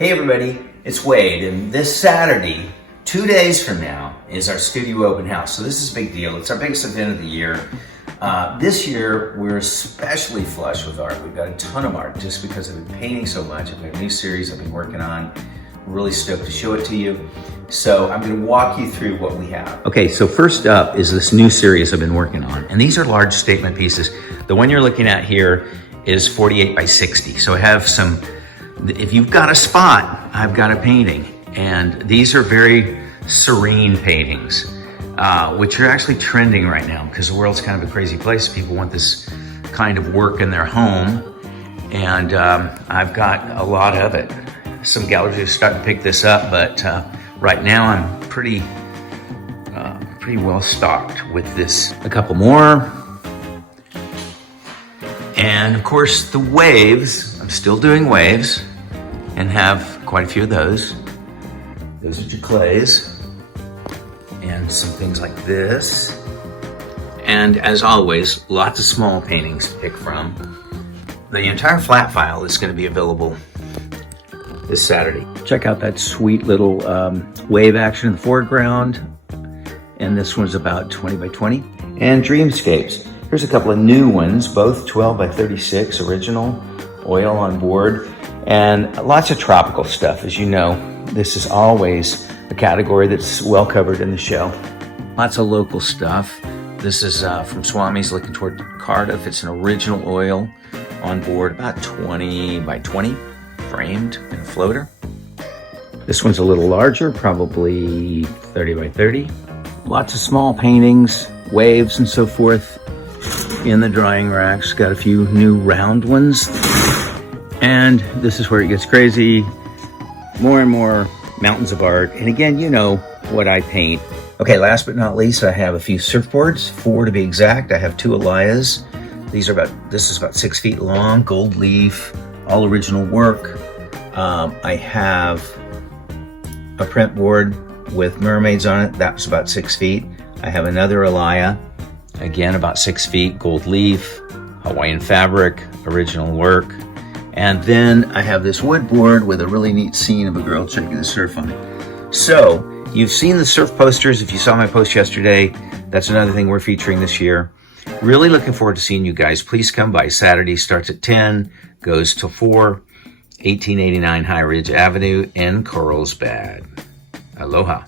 Hey everybody, it's Wade, and this Saturday, 2 days from now, is our studio open house. So this is a big deal. It's our biggest event of the year. This year, we're especially flush with art. We've got a ton of art just because I've been painting so much. I've got a new series I've been working on. I'm really stoked to show it to you. So I'm gonna walk you through what we have. Okay, so first up is this new series I've been working on. And these are large statement pieces. The one you're looking at here is 48 by 60. So I have some, if you've got a spot, I've got a painting. And these are very serene paintings, which are actually trending right now because the world's kind of a crazy place. People want this kind of work in their home. And I've got a lot of it. Some galleries are starting to pick this up, but right now I'm pretty well stocked with this. A couple more. And of course the waves, I'm still doing waves and have quite a few of those. Those are your clays and some things like this. And as always, lots of small paintings to pick from. The entire flat file is going to be available this Saturday. Check out that sweet little wave action in the foreground. And this one's about 20 by 20. And Dreamscapes. Here's a couple of new ones, both 12 by 36 original, oil on board, and lots of tropical stuff. As you know, this is always a category that's well covered in the show. Lots of local stuff. This is from Swami's looking toward Cardiff. It's an original oil on board, about 20 by 20, framed in a floater. This one's a little larger, probably 30 by 30. Lots of small paintings, waves and so forth in the drying racks. Got a few new round ones. And this is where it gets crazy. More and more mountains of art. And again, you know what I paint. Okay, last but not least, I have a few surfboards, 4 to be exact. I have 2 Elias. This is about 6 feet long, gold leaf, all original work. I have a print board with mermaids on it. That was about 6 feet. I have another Elia, again about 6 feet, gold leaf, Hawaiian fabric, original work. And then I have this wood board with a really neat scene of a girl taking the surf on it. So you've seen the surf posters. If you saw my post yesterday, that's another thing we're featuring this year. Really looking forward to seeing you guys. Please come by. Saturday starts at 10, goes till 4, 1889 High Ridge Avenue in Carlsbad. Aloha.